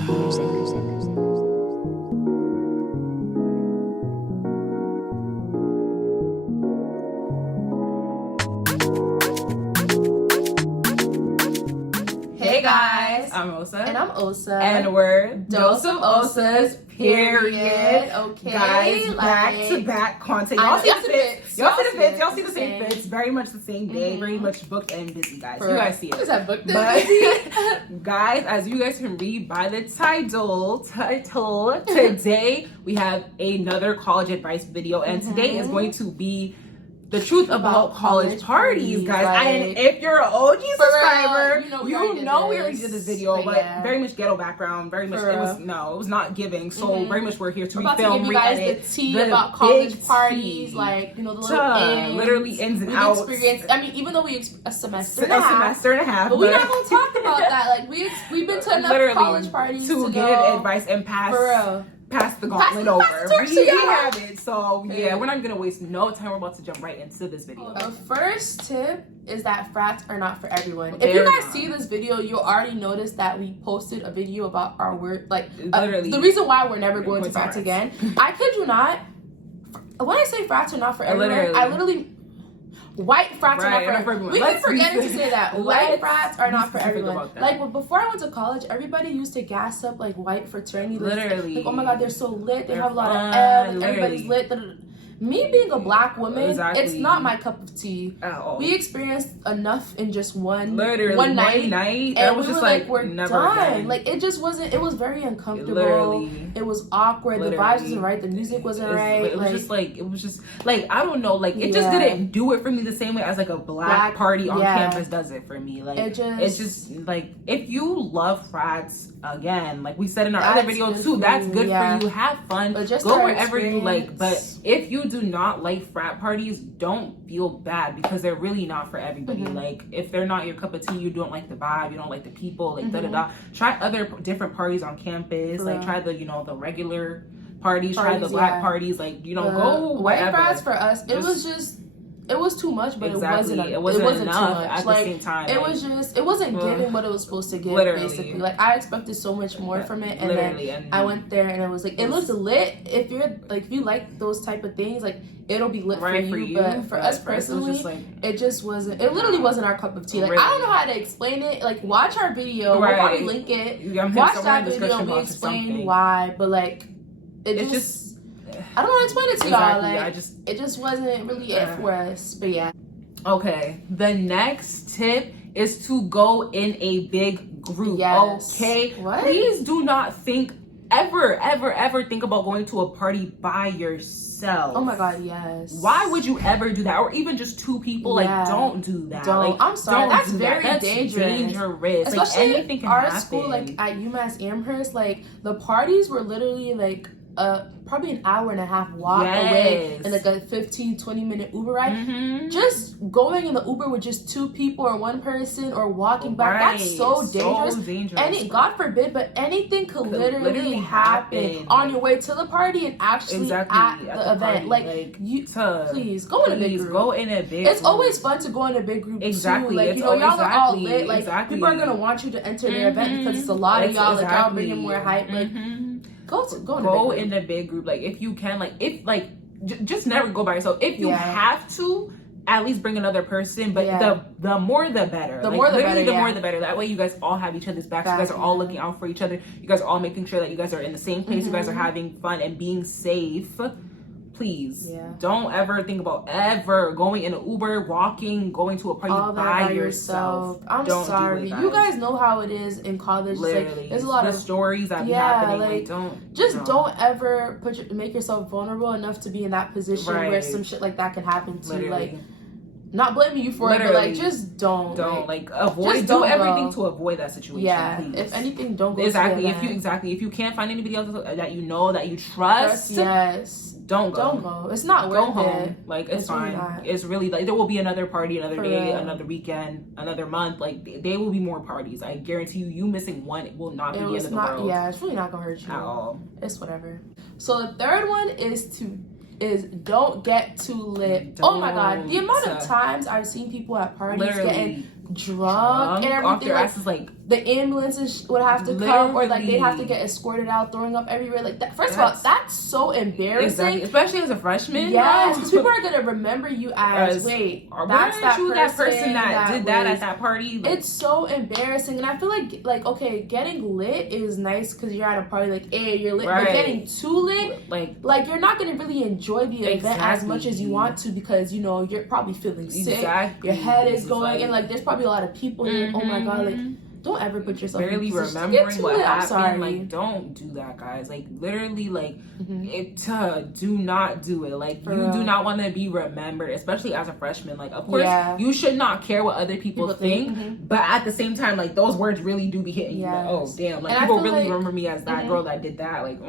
Hey guys, I'm Osa. And I'm Osa. And we're Dose of Osas, period. Okay. Guys, back-to-back content. Y'all see the fits. Y'all see the same fits. Very much the same day. Very much booked and busy, guys. You guys see it. What is that, booked and busy? Guys, as you guys can read by the title, today we have another college advice video. And today is going to be the truth about college parties, guys. Like, and if you're an OG subscriber, you know we already did this video, but yeah. Very much ghetto background. Very much it was not giving. So very much we're here to refilm, re-edit the tea about college parties, like the little literally ins and outs. I mean, even though we a semester and a half, but we're not gonna talk about that. Like we've been to enough college parties to give advice and pass the gauntlet over. We have it. So yeah, we're not gonna waste no time. We're about to jump right into this video. The first tip is that frats are not for everyone. If you guys see this video, you'll already notice that we posted a video about our work, like the reason why we're never going to frats again. I kid you not. When I say frats are not for everyone, I literally white frats are not for everyone. We keep forgetting to say that. White frats are not for everyone. Like, before I went to college, everybody used to gas up, like, white fraternity. Literally. Like, oh my God, they're so lit. They have a lot of L. Everybody's lit. Me being a black woman, it's not my cup of tea. At all. We experienced enough in just one night. And it was we just were like, we're never done. Again. Like, it just wasn't, it was very uncomfortable. Literally. It was awkward. The vibes wasn't right. The music wasn't right. It was just like, I don't know. Like, it just didn't do it for me the same way as like a black party on campus does it for me. Like, it's just like, if you love frats, again, like we said in our other video too, that's good for you. Have fun. Go wherever you like. But if you do not like frat parties, don't feel bad because they're really not for everybody. Like, if they're not your cup of tea, you don't like the vibe, you don't like the people, like try other different parties on campus. Like, try the the regular parties, try the black parties, like go white frats for us. It was too much, but it wasn't enough too much. At the same time, it wasn't giving what it was supposed to give. Basically, like, I expected so much more from it, and then I went there and it was like, it looks lit. If you like those type of things, like, it'll be lit for you. But for us personally, it just wasn't. It literally wasn't our cup of tea. Like, I don't know how to explain it. Like, watch our video. We'll probably link it. Watch that video. And we explain why, but like, it just. I don't know how to explain it to y'all. Like, it just wasn't really it for us. But yeah. Okay. The next tip is to go in a big group. Yes. Okay. What? Please do not think ever think about going to a party by yourself. Oh my God, yes. Why would you ever do that? Or even just two people? Like, don't do that. Like, I'm sorry. That's very dangerous. Especially like, anything can our happen. School, like at UMass Amherst, like, the parties were literally like probably an hour and a half walk away and like a 15-20 minute Uber ride. Just going in the Uber with just two people or one person or walking back, that's so dangerous. And God forbid, but anything could literally happen on your way to the party and actually at the event. Like, please go in a big group. Go in a big It's always fun to go in a big group too. Like, y'all are all lit. Like, people are gonna want you to enter their event because it's a lot of y'all. Like, y'all bringing more hype. Like, Go in a big group. Like, if you can, just never go by yourself. If you have to, at least bring another person. But the more the better. The more the better. That way you guys all have each other's backs. You guys are all looking out for each other. You guys are all making sure that you guys are in the same place. You guys are having fun and being safe. Please don't ever think about ever going in an Uber, walking, going to a party by yourself. I'm sorry. You guys know how it is in college. Literally. Like, there's a lot of stories that be happening. Like, don't ever make yourself vulnerable enough to be in that position where some shit like that can happen to you. Like, not blaming you for it, but like, just don't avoid. Do everything to avoid that situation. Yeah, please. If anything, don't go. If you can't find anybody else that you know that you trust, don't go. It's not worth it. Go home. Like, it's fine. Really it's really, like, there will be another party, another day, another weekend, another month. Like, there will be more parties. I guarantee you. You missing one, it will not be the end of the world. Yeah, it's really not gonna hurt you at all. It's whatever. So the third one is don't get too lit. Oh my God, the amount of times I've seen people at parties getting drunk and everything, off their asses, like the ambulances would have to come, or like they'd have to get escorted out, throwing up everywhere. Like that. First of all, that's so embarrassing. Exactly. Especially as a freshman. Yes, because people are gonna remember you as wait, that's that person that did that at that party. Like, it's so embarrassing, and I feel like okay, getting lit is nice because you're at a party, like hey, you're lit. But getting too lit, like you're not gonna really enjoy the event as much as you want to, because you know you're probably feeling sick. Your head is going, and like there's probably a lot of people here. Oh my god, like. Don't ever put yourself barely remembering what happened. Like, don't do that, guys. Like, literally, like, do not do it. Like, you do not want to be remembered, especially as a freshman. Like, of course, you should not care what other people think, but at the same time, like, those words really do be hitting you. Like, oh, damn. Like, people really remember me as that girl that did that. Like,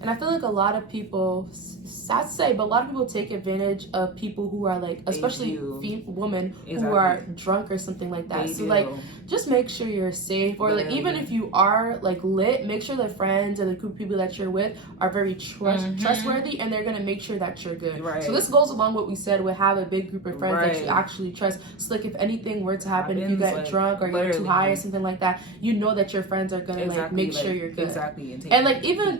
And I feel like a lot of people, sad to say, but a lot of people take advantage of people who are, like, especially women who are drunk or something like that. So, like, just make sure you're safe, or like even if you are like lit, make sure the friends and the group of people that you're with are very trustworthy, and they're gonna make sure that you're good. So this goes along what we said with have a big group of friends that you actually trust. So like if anything were to happen, if you get drunk or you're too high or something like that, you know that your friends are gonna like make sure you're good. And like even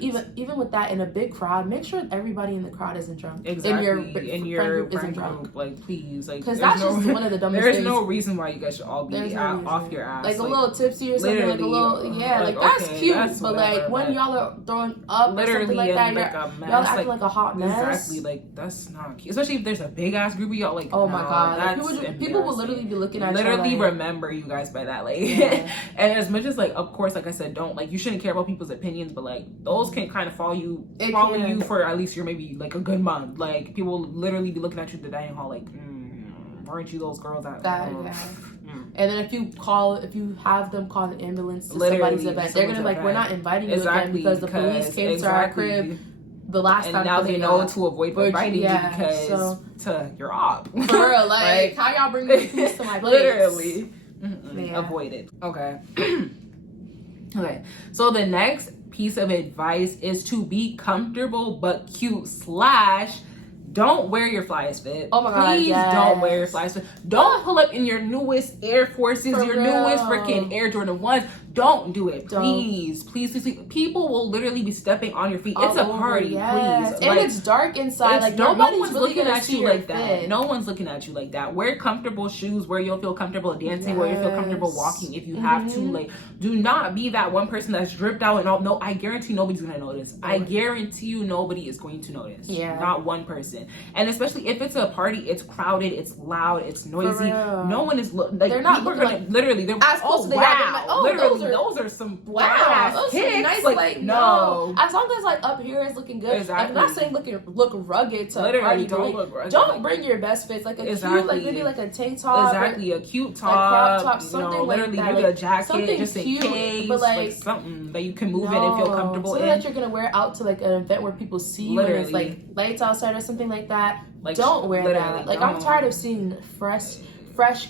with that, in a big crowd, make sure everybody in the crowd isn't drunk. In your friend group, like please, like because that's just one of the dumbest things. There's no reason why you guys should all be off your ass. Like a little tipsy or something, like a little, like that's cute, but like when y'all are throwing up or something like that, y'all acting like a hot mess. Exactly, like that's not cute. Especially if there's a big ass group of y'all. Like, oh my god, like, people will literally be looking at literally you. Like, remember you guys by that. Like, and as much as like, of course, like I said, don't like you shouldn't care about people's opinions, but like those can kind of follow you for at least you're maybe like a good month. Like people will literally be looking at you at the dining hall, like, weren't you those girls that? And then if you have them call the ambulance to somebody's event, they're gonna be like, we're not inviting you again because the police came to our crib the last time. And now they know to avoid inviting you because you're op. For real, like how y'all bring the police to my place? Literally. Avoid it. Okay. Okay. So the next piece of advice is to be comfortable but cute / don't wear your FLYEST fit. Oh my god, please don't wear your FLYEST fit. Don't pull up in your newest Air Forces, your newest freaking Air Jordan 1s. Don't do it. Please. People will literally be stepping on your feet. It's a party, please. And like, it's dark inside. Like no one's really looking at you like that. No one's looking at you like that. Wear comfortable shoes where you'll feel comfortable dancing, where you feel comfortable walking if you have to. Like, do not be that one person that's dripped out and all. No, I guarantee nobody's gonna notice. I guarantee you nobody is going to notice. Not one person. And especially if it's a party, it's crowded, it's loud, it's noisy. No one is like, they're not people are gonna literally. They're literally. Those are some those kicks. Are nice, like no. As long as like up here is looking good. Like, I'm not saying look rugged to literally party, look rugged. Don't bring your best fits. Like a cute, like maybe like a tank top. A cute top, like crop top, something literally like that. Maybe a jacket, something just in cute, case, but like something that you can move in and feel comfortable something in. that you're gonna wear out to like an event where people see you and it's like lights outside or something like that. Like, don't wear that. Like I'm tired of seeing fresh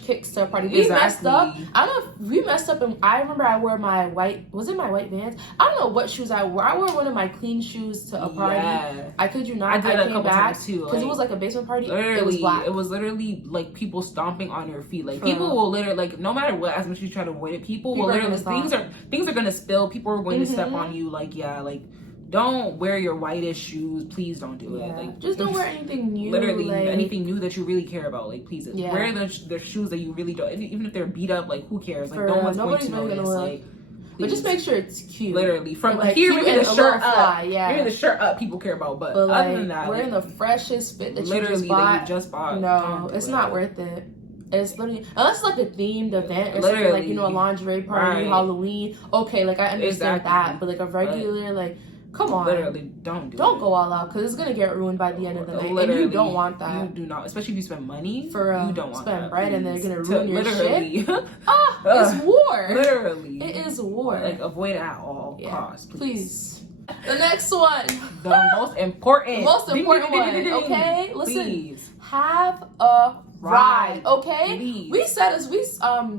kicks to a party. We messed up. I don't know if we messed up, and I remember I wore my white Vans? I don't know what shoes I wore. I wore one of my clean shoes to a party. I kid you not. I did a couple times too. Because it was like a basement party. It was black. It was literally like people stomping on your feet. Like people will literally, like, no matter what, as much as you try to avoid it, people will literally, things are gonna spill. People are going to step on you. Like, don't wear your whitest shoes. Please don't do it. Like, just don't wear anything new. Literally, anything new that you really care about. Like, please wear the shoes that you really don't. Even if they're beat up, like, who cares? Like, no one's going to notice. Like, but just make sure it's cute. Literally, from like, here, even the shirt up. Even the shirt up, people care about. But other than that, wearing the freshest fit that you just bought. No, it's not worth it. It's literally, unless it's like a themed event or something, like, a lingerie party, Halloween. Okay, like, I understand that. But like a regular, like, come on. Literally, don't go all out, because it's going to get ruined by the end of the night. And you don't want that. You do not. Especially if you spend money. You don't want spend bread and they're going to ruin your shit. It's war. Literally. It is war. Like, avoid it at all costs. Please. The next one. The most important. The most important one. Okay? Listen. Please. Have a ride. Okay, please. We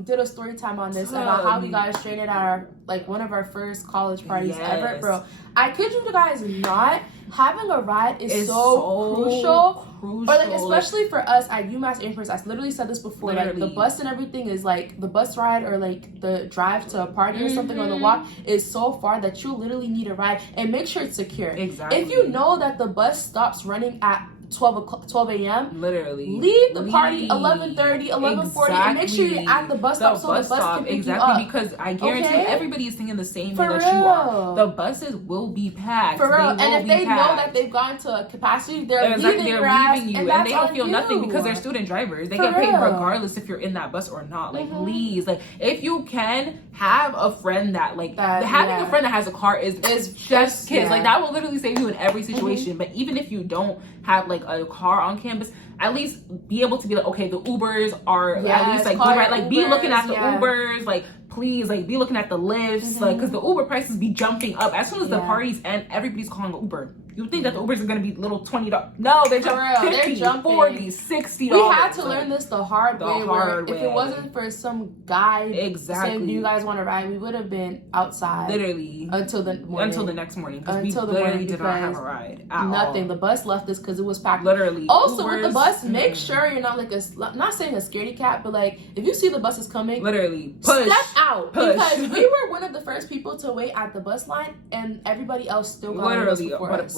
did a story time on this about how we got stranded at our one of our first college parties ever, bro. I kid you guys not, having a ride is so crucial. Or especially for us at UMass Inference, I literally said this before. Literally. Like the bus and everything is the bus ride or the drive to a party or something or the walk is so far that you literally need a ride, and make sure it's secure. Exactly. If you know that the bus stops running at 12 a.m. literally leave the party 11:30, 11:40, and make sure you're at the bus stop so the bus can pick you up. Because I guarantee you, everybody is thinking the same way that you are. The buses will be packed. For real. And if they know that they've gone to a capacity, they're leaving you, and they don't feel nothing because they're student drivers. They get paid regardless if you're in that bus or not. Please, if you can have a friend that having a friend that has a car is just kids. That will literally save you in every situation. But even if you don't have a car on campus, at least be able to be okay, the Ubers are at least good, right? Be looking at the Ubers, please, be looking at the lifts, because the Uber prices be jumping up as soon as the parties end. Everybody's calling an Uber. You think that the Ubers are going to be little $20? No, they're jumping 50, they're jumping 40, $60. We had to learn this the hard way. If it wasn't for some guy saying, "Do you guys want to ride?" we would have been outside literally until the next morning. Because we literally did not have a ride at nothing. all. The bus left us because it was packed. Literally. Also, Ubers, with the bus, make sure you're not not saying a scaredy cat, but if you see the buses coming, literally push, step out, because we were one of the first people to wait at the bus line, and everybody else still got literally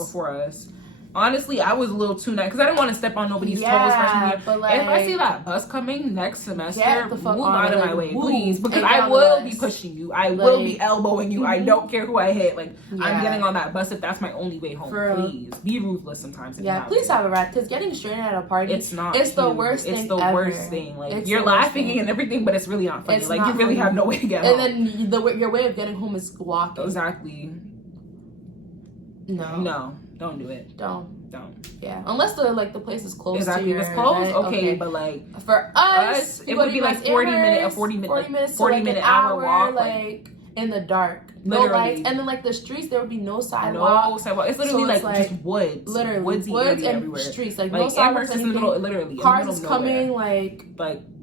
before us. Honestly, I was a little too nice because I didn't want to step on nobody's toes freshman year. But if I see that bus coming next semester, move out of my way, please, because I will be pushing you. I will be elbowing you. I don't care who I hit. I'm getting on that bus if that's my only way home. Please be ruthless sometimes. Yeah, please have a ride, because getting stranded at a party, it's the worst thing. It's the worst thing. You're laughing and everything, but it's really not funny. You really have no way to get home. And then your way of getting home is walking. Exactly. No. Don't do it. Don't. Yeah. Unless the place is close to you. If it's close, okay, but for us it would be 40 minute hour walk. In the dark. Literally. No lights. And then the streets, there would be no sidewalk. No sidewalk. It's literally just woods. Literally. Woods and everywhere. Streets. No sidewalks in the middle, literally. Cars is coming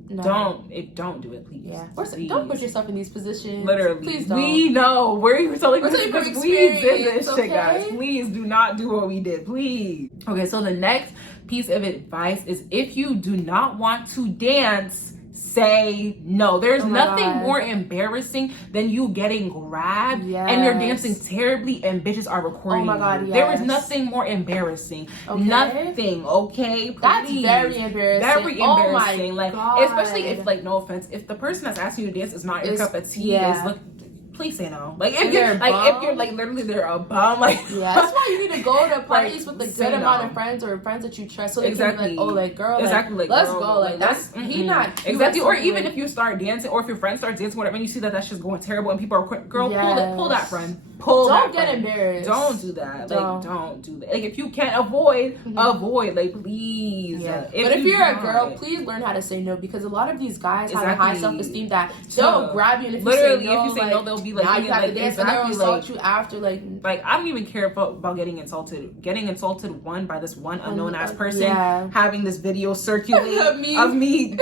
no. Don't do it, please. Yeah. Don't put yourself in these positions. Literally. Please don't. We know. We're telling you because we did this shit, okay? guys. Please do not do what we did. Please. Okay, so the next piece of advice is, if you do not want to dance, say no. There's nothing more embarrassing than you getting grabbed and you're dancing terribly and bitches are recording you. There is nothing more embarrassing. Nothing, okay? Please. That's very embarrassing. Very embarrassing. Especially if, no offense, if the person that's asking you to dance is not your cup of tea, please say no. If you're literally they're a bum, that's why you need to go to parties with a good amount of friends or friends that you trust, so they can be girl, let's go. That's he not exactly. Or even if you start dancing, or if your friend starts dancing, whatever, and you see that's just going terrible, and people are pull that friend. Don't get embarrassed. Don't do that. Don't do that. If you can't avoid, please. Yeah. But if you're a girl, please learn how to say no, because a lot of these guys have a high self-esteem that they'll grab you, and if you say no, they'll be now you have to dance, and they'll insult you after. I don't even care about getting insulted. Getting insulted by this one unknown ass person having this video circulate of me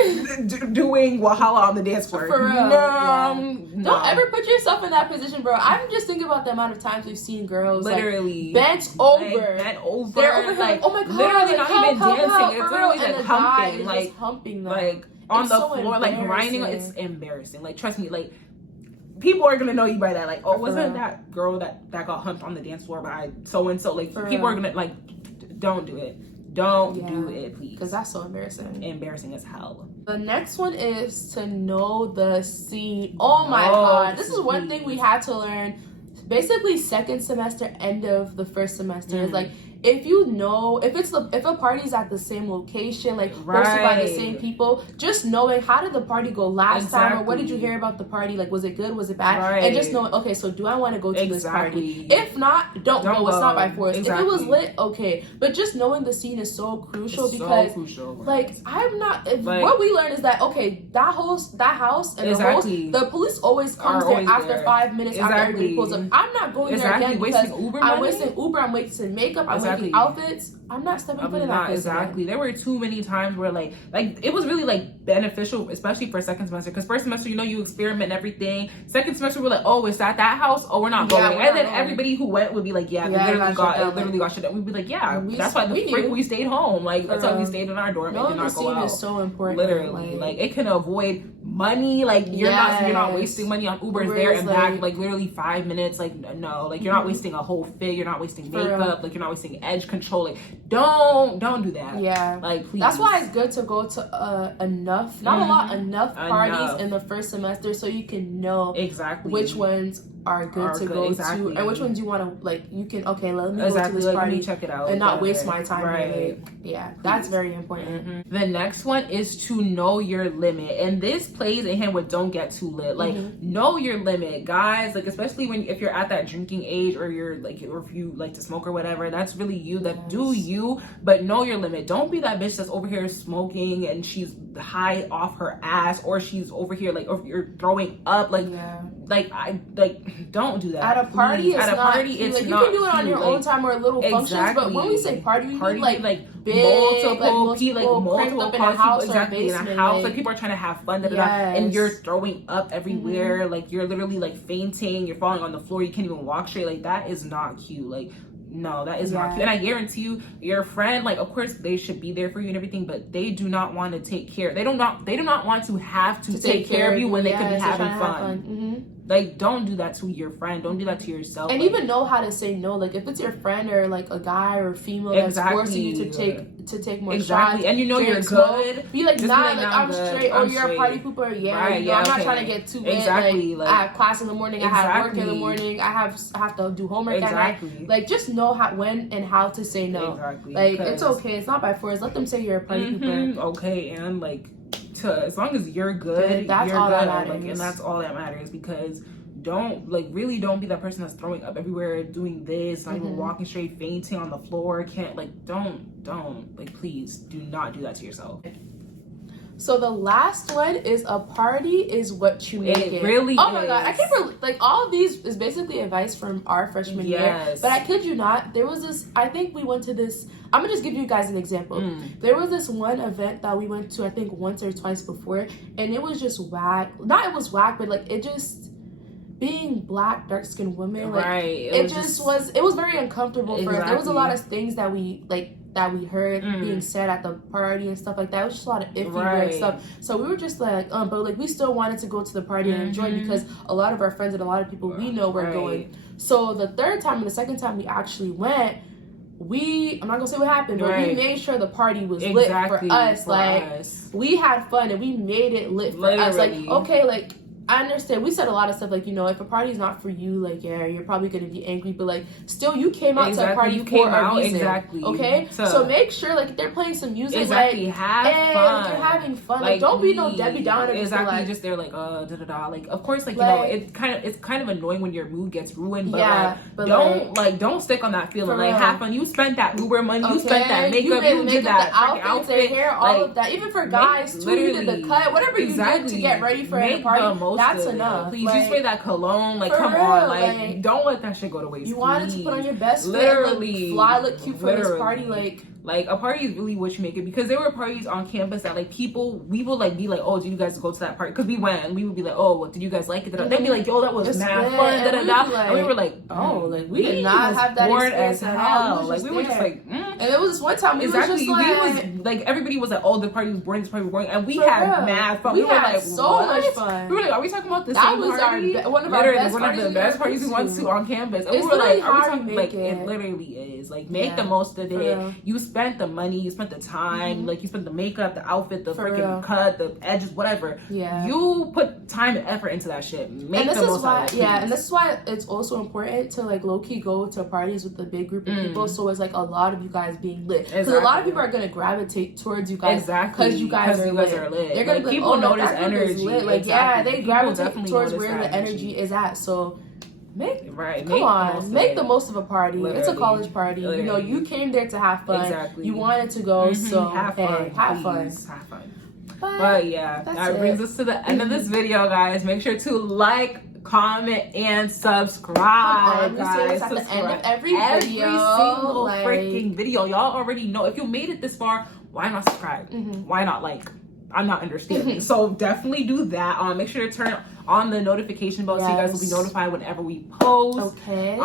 doing Wahala on the dance floor. For real. No. Don't ever put yourself in that position, bro. I'm just thinking about the amount of times we've seen girls literally bent over. They're over here oh my god, literally not even dancing. It's literally and humping, humping them. On the floor, grinding. It's embarrassing. Trust me, people are gonna know you by that. Wasn't that girl that got humped on the dance floor by so and so? People are gonna don't do it. Don't do it, please. Because that's so embarrassing. Embarrassing as hell. The next one is to know the scene. Oh my god. This is one thing we had to learn. Basically, second semester, end of the first semester. Is if you know, if a party's at the same location, hosted by the same people, just knowing how did the party go last time, or what did you hear about the party? Was it good? Was it bad? And just knowing, okay, so do I want to go to this party? If not, don't go. It's not by force. If it was lit, okay. But just knowing the scene is so crucial, because I'm not. What we learned is that that house and the host, the police always comes there after 5 minutes after everybody pulls up. I'm not going there again because I'm wasting Uber, I'm wasting makeup, I'm the outfits, I'm not stepping foot in that place. Exactly. There were too many times where like it was really like beneficial, especially for second semester, because first semester, you know, you experiment and everything. Second semester, we're like, oh, it's at that house. Oh, we're not going. And then everybody who went would be like, yeah, they literally got shit. We'd be like, yeah, that's why we stayed home. Like that's why we stayed in our dorm and did not go out. Is so important. Literally, like it can avoid money. Like you're not wasting money on Ubers there and back. Like literally 5 minutes. Like no, like you're not wasting a whole fit. You're not wasting makeup. Like you're not wasting edge control. Like don't do that. Yeah, like please. That's why it's good to go to enough, not a lot, enough parties in the first semester so you can know exactly which ones are good to go to and which ones you want to, like, you can, okay, let me go to this party, check it out and not waste my time. Right. Yeah, that's very important. The next one is to know your limit, and this plays in hand with don't get too lit. Like know your limit, guys. Like especially if you're at that drinking age, or you're like, or if you like to smoke or whatever, that's really you. That do you, but know your limit. Don't be that bitch that's over here smoking and she's high off her ass, or she's over here like, or you're throwing up. Don't do that. At a party, it's not cute. It's like, you not can do it on your own time or little functions, but when we say party, we mean like big, multiple house, exactly, in a house. Like people are trying to have fun, and you're throwing up everywhere. Like you're literally like fainting. You're falling on the floor. You can't even walk straight. Like that is not cute. Like no, that is not cute. And I guarantee you, your friend, like, of course they should be there for you and everything, but they do not want to take care. They do not want to have to take care of you when they could be having fun. Like, don't do that to your friend. Don't do that to yourself. And like, even know how to say no. Like, if it's your friend or like a guy or female that's forcing you to take more shots, and you know you're good, be like, nah, like I'm straight. Or you're a party pooper. I'm not trying to get too lit. Like, I have class in the morning. I have work in the morning. I have to do homework at night. Like, just know when and how to say no. Like, it's okay. It's not by force. Let them say you're a party pooper. Okay, and like, as long as you're good, that's all that matters. Like, and that's all that matters, because don't be that person that's throwing up everywhere, doing this, not even walking straight, fainting on the floor. Can't, like, don't like, please do not do that to yourself. So the last one is, a party is what you make it. It really Oh my god, I can't remember, like, all of these is basically advice from our freshman year. But I kid you not, there was this, I think we went to this, I'm gonna just give you guys an example. There was this one event that we went to, I think once or twice before, and it was just whack. Not it was whack, but like, it just, being Black, dark-skinned women, like, it was very uncomfortable for us. There was a lot of things that we heard being said at the party and stuff like that. It was just a lot of iffy weird stuff. So we were just like, but like, we still wanted to go to the party and enjoy, because a lot of our friends and a lot of people we know were going. So the third time and the second time we actually went, I'm not gonna say what happened, but we made sure the party was lit for us. We had fun and we made it lit for us. Like, okay, like, I understand. We said a lot of stuff like, you know, if a party's not for you, like, yeah, you're probably going to be angry, but like, still, you came out to a party for a reason. Okay? So make sure, like, if they're playing some music, like, have fun. They're having fun. Like, don't be no Debbie Downer. Just they're like, Like, of course, like, you know, it's kind of annoying when your mood gets ruined, but don't stick on that feeling. Like, have fun. You spent that Uber money. You spent that makeup. You did that outfit, hair, all of that. Even for guys too, you did the cut. Whatever you did to get ready for a party. That's enough. Please, you spray that cologne. Like, come on. Like, don't let that shit go to waste. You wanted to put on your best fit, look cute for this party. Like, a party is really what you make it, because there were parties on campus that, like, we would, like, be like, oh, did you guys go to that party? Because we went, and we would be like, oh, what, did you guys like it? They'd be like, yo, that was mad fun, and we were like, oh, like, we did not have that experience at all. Like, we were just like, And there was this one time we was just like, everybody was like, oh, the party was boring, this party was boring, and we had mad fun. We had so much fun. We were like, are we talking about the same party? That was one of the best parties we went to on campus. And we were like, are we talking, like, it literally is. Like, make the most of it. You spent the money, you spent the time, like, you spent the makeup, the outfit, the freaking cut, the edges, whatever. You put time and effort into that shit. Make the most of it. And this is why it's also important to, like, low-key go to parties with a big group of people, so it's like a lot of you guys being lit. Because a lot of people are going to gravitate towards you guys because you guys are lit. They're going to be people notice energy. Like, they gravitate towards where the energy is at. So make the most of a party. Literally. It's a college party. Literally. You know, you came there to have fun. You wanted to go, so have fun. But yeah, that brings us to the end of this video, guys. Make sure to like, comment, and subscribe, guys. At the end of every single freaking video. Y'all already know. If you made it this far, why not subscribe? Why not like? I'm not understanding. So definitely do that. Make sure to turn on the notification bell so you guys will be notified whenever we post. Okay.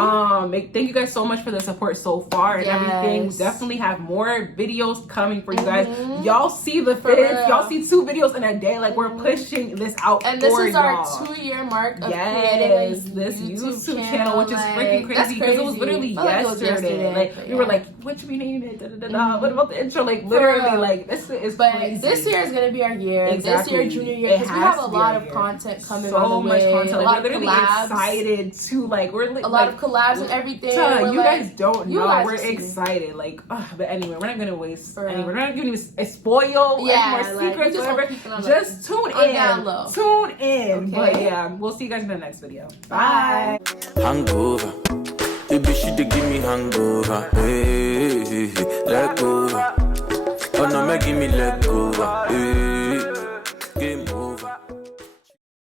Thank you guys so much for the support so far and everything. Definitely have more videos coming for you guys. Y'all see the vids. Y'all see 2 videos in a day. Like, we're pushing this out. And this is our 2-year mark of creating this YouTube channel, which is freaking crazy because it was literally yesterday. Like, we were like, what should we name it? What about the intro? Like, literally, like, this is crazy. This year is gonna be our year. Exactly. This year, junior year, because we have a lot of content coming. So much content. Like, we're literally excited to like. We're a lot of collabs and everything. You guys don't know. We're excited. Like, but anyway, we're not gonna waste. Anyway, we're not giving you a spoil any more secrets, whatever. Just tune in. Tune in. But yeah, we'll see you guys in the next video. Bye. Hangover. Baby, she dey give me hangover. Hey, let go. Oh no, make me let go. Hey.